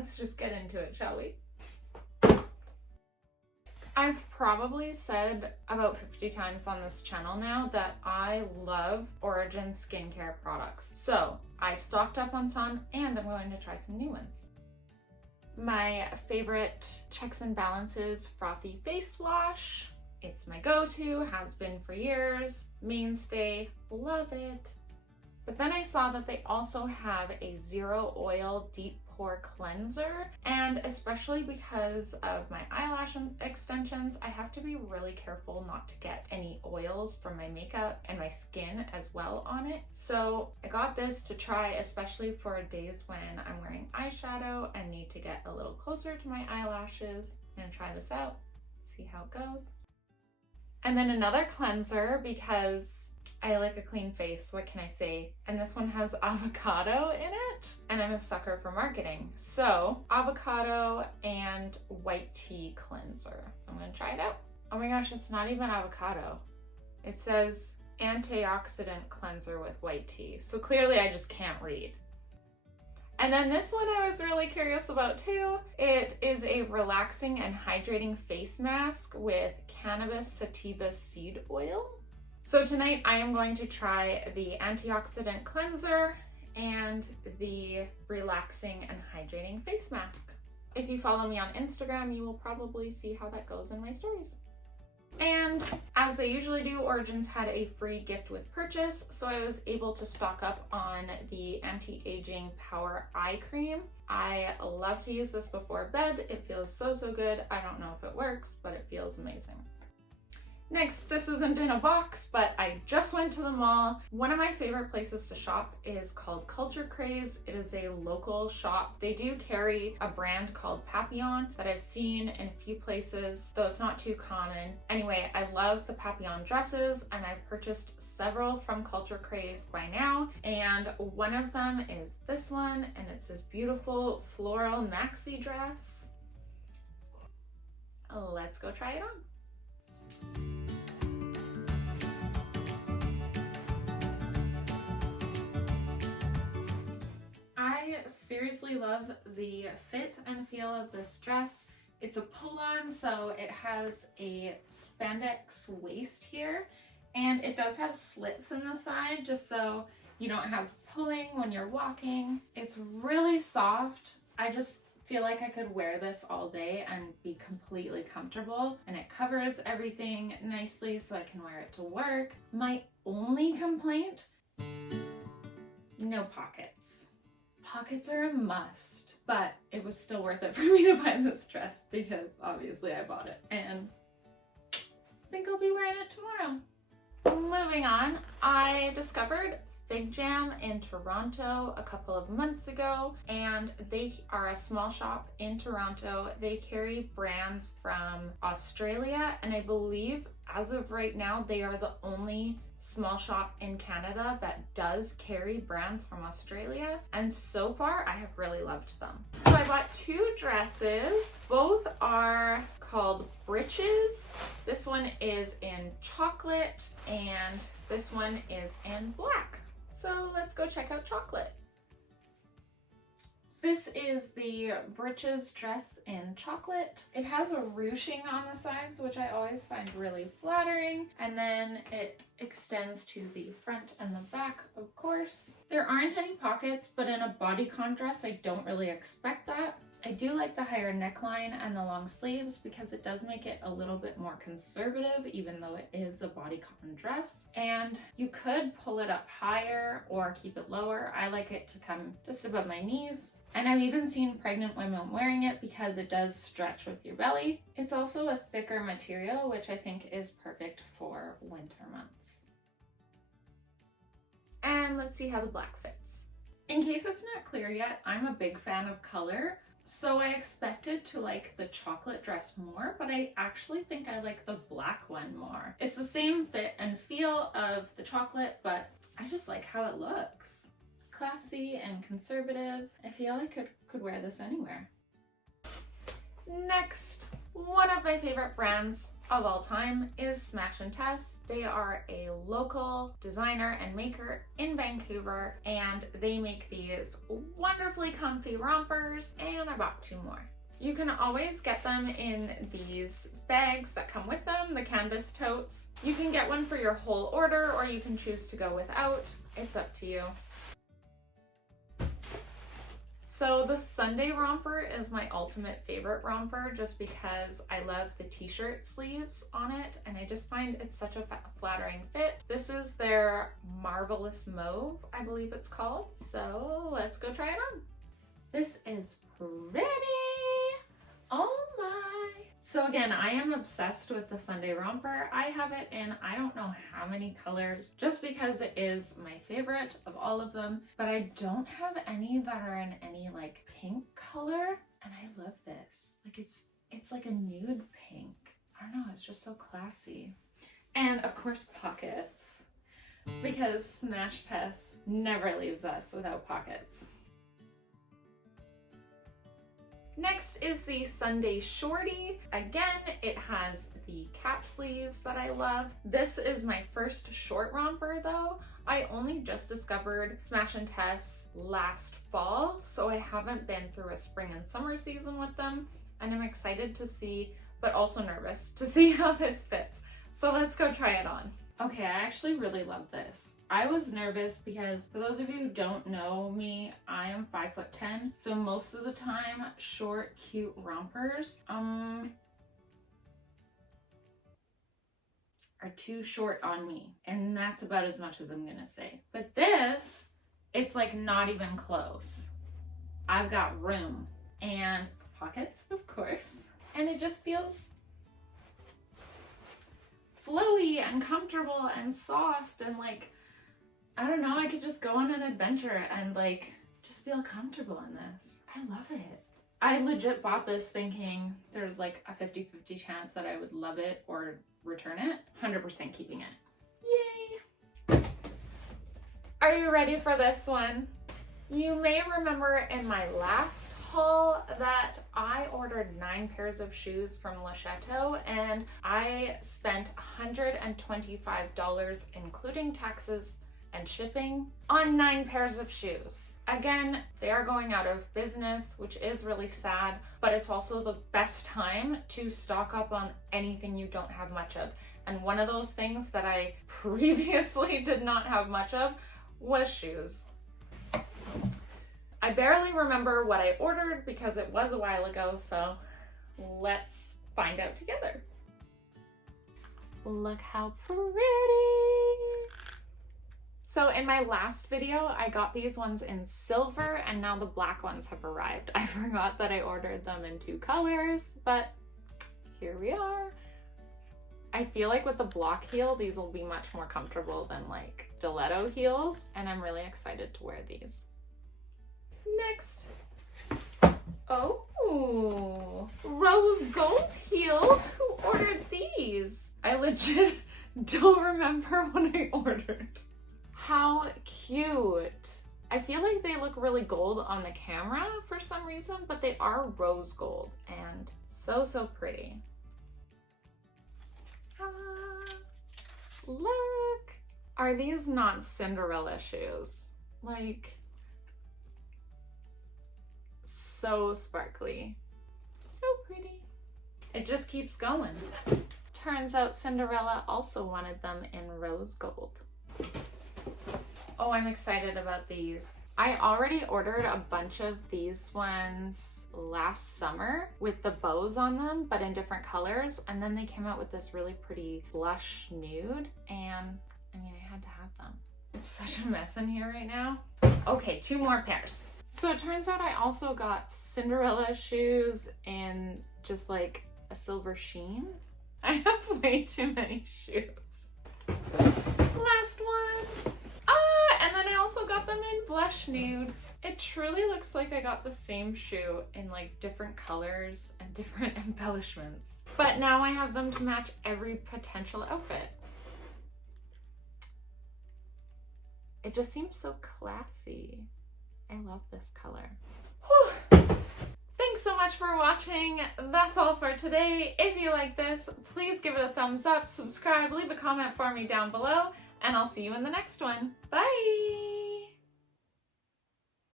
let's just get into it, shall we? I've probably said about 50 times on this channel now that I love Origin skincare products. So I stocked up on some and I'm going to try some new ones. My favorite Checks and Balances Frothy Face Wash. It's my go-to, has been for years, mainstay, love it. But then I saw that they also have a zero oil deep pore cleanser, and especially because of my eyelash extensions, I have to be really careful not to get any oils from my makeup and my skin as well on it. So I got this to try, especially for days when I'm wearing eyeshadow and need to get a little closer to my eyelashes. I'm gonna try this out, see how it goes. And then another cleanser because I like a clean face, what can I say? And this one has avocado in it, and I'm a sucker for marketing. So, avocado and white tea cleanser. So I'm gonna try it out. Oh my gosh, it's not even avocado. It says antioxidant cleanser with white tea. So clearly I just can't read. And then this one I was really curious about too. It is a relaxing and hydrating face mask with cannabis sativa seed oil. So tonight I am going to try the antioxidant cleanser and the relaxing and hydrating face mask. If you follow me on Instagram, you will probably see how that goes in my stories. And as they usually do, Origins had a free gift with purchase, so I was able to stock up on the anti-aging power eye cream. I love to use this before bed. It feels so good. I don't know if it works, but it feels amazing. Next, this isn't in a box, but I just went to the mall. One of my favorite places to shop is called Craze. It is a local shop. They do carry a brand called Papillon that I've seen in a few places, though it's not too common. Anyway, I love the Papillon dresses, and I've purchased several from Craze by now, and one of them is this one, and it's this beautiful floral maxi dress. Let's go try it on. I seriously love the fit and feel of this dress. It's a pull-on, so it has a spandex waist here, and it does have slits in the side just so you don't have pulling when you're walking. It's really soft. I just feel like I could wear this all day and be completely comfortable, and it covers everything nicely so I can wear it to work. My only complaint, no pockets. Pockets are a must, but it was still worth it for me to buy this dress because obviously I bought it, and I think I'll be wearing it tomorrow. Moving on, I discovered FIGJAM in Toronto a couple of months ago, and they are a small shop in Toronto. They carry brands from Australia, and I believe as of right now they are the only small shop in Canada that does carry brands from Australia, and so far I have really loved them. So I bought two dresses. Both are called Britches. This one is in chocolate and this one is in black. So let's go check out chocolate. This is the Britches dress in chocolate. It has a ruching on the sides, which I always find really flattering, and then it extends to the front and the back, of course. There aren't any pockets, but in a bodycon dress, I don't really expect that. I do like the higher neckline and the long sleeves because it does make it a little bit more conservative, even though it is a bodycon dress. And you could pull it up higher or keep it lower. I like it to come just above my knees. And I've even seen pregnant women wearing it because it does stretch with your belly. It's also a thicker material, which I think is perfect for winter months. And let's see how the black fits. In case it's not clear yet, I'm a big fan of color. So I expected to like the chocolate dress more, but I actually think I like the black one more. It's the same fit and feel of the chocolate, but I just like how it looks. Classy and conservative. I feel I could wear this anywhere. Next, one of my favorite brands of all time is Smash+Tess. They are a local designer and maker in Vancouver, and they make these wonderfully comfy rompers, and I bought 2 more. You can always get them in these bags that come with them, the canvas totes. You can get one for your whole order, or you can choose to go without. It's up to you. So the Sunday romper is my ultimate favorite romper just because I love the t-shirt sleeves on it, and I just find it's such a flattering fit. This is their Marvelous Mauve, I believe it's called. So let's go try it on. This is pretty. Oh my. So again, I am obsessed with the Sunday romper. I have it in I don't know how many colors just because it is my favorite of all of them, but I don't have any that are in any like pink color, and I love this. Like it's like a nude pink. I don't know, it's just so classy. And of course pockets, because Smash+Tess never leaves us without pockets. Next is the Sunday Shorty. Again, it has the cap sleeves that I love. This is my first short romper though. I only just discovered Smash+Tess last fall, so I haven't been through a spring and summer season with them, and I'm excited to see, but also nervous to see how this fits. So let's go try it on. Okay, I actually really love this. I was nervous because for those of you who don't know me, I am 5'10", so most of the time short, cute rompers are too short on me, and that's about as much as I'm gonna say. But this, it's like not even close. I've got room and pockets, of course, and it just feels flowy and comfortable and soft, and like, I don't know, I could just go on an adventure and like just feel comfortable in this. I love it. I legit bought this thinking there's like a 50-50 chance that I would love it or return it. 100% keeping it. Yay! Are you ready for this one? You may remember in my last haul that I ordered 9 pairs of shoes from Chateau, and I spent $125 including taxes and shipping on 9 pairs of shoes. Again, they are going out of business, which is really sad, but it's also the best time to stock up on anything you don't have much of. And one of those things that I previously did not have much of was shoes. I barely remember what I ordered because it was a while ago, so let's find out together. Look how pretty. So in my last video, I got these ones in silver, and now the black ones have arrived. I forgot that I ordered them in 2 colors, but here we are. I feel like with the block heel, these will be much more comfortable than like stiletto heels, and I'm really excited to wear these. Next. Oh, rose gold heels. Who ordered these? I legit don't remember what I ordered. How cute. I feel like they look really gold on the camera for some reason, but they are rose gold and so, so pretty. Look. Are these not Cinderella shoes? Like, so sparkly. So pretty. It just keeps going. Turns out Cinderella also wanted them in rose gold. Oh, I'm excited about these. I already ordered a bunch of these ones last summer with the bows on them, but in different colors. And then they came out with this really pretty blush nude. And I mean, I had to have them. It's such a mess in here right now. Okay, 2 more pairs. So it turns out I also got Cinderella shoes in just like a silver sheen. I have way too many shoes. Last one. And then I also got them in blush nude. It truly looks like I got the same shoe in like different colors and different embellishments. But now I have them to match every potential outfit. It just seems so classy. I love this color. Whew. Thanks so much much for watching. That's all for today. If you like this, please give it a thumbs up, subscribe, leave a comment for me down below, and I'll see you in the next one. Bye!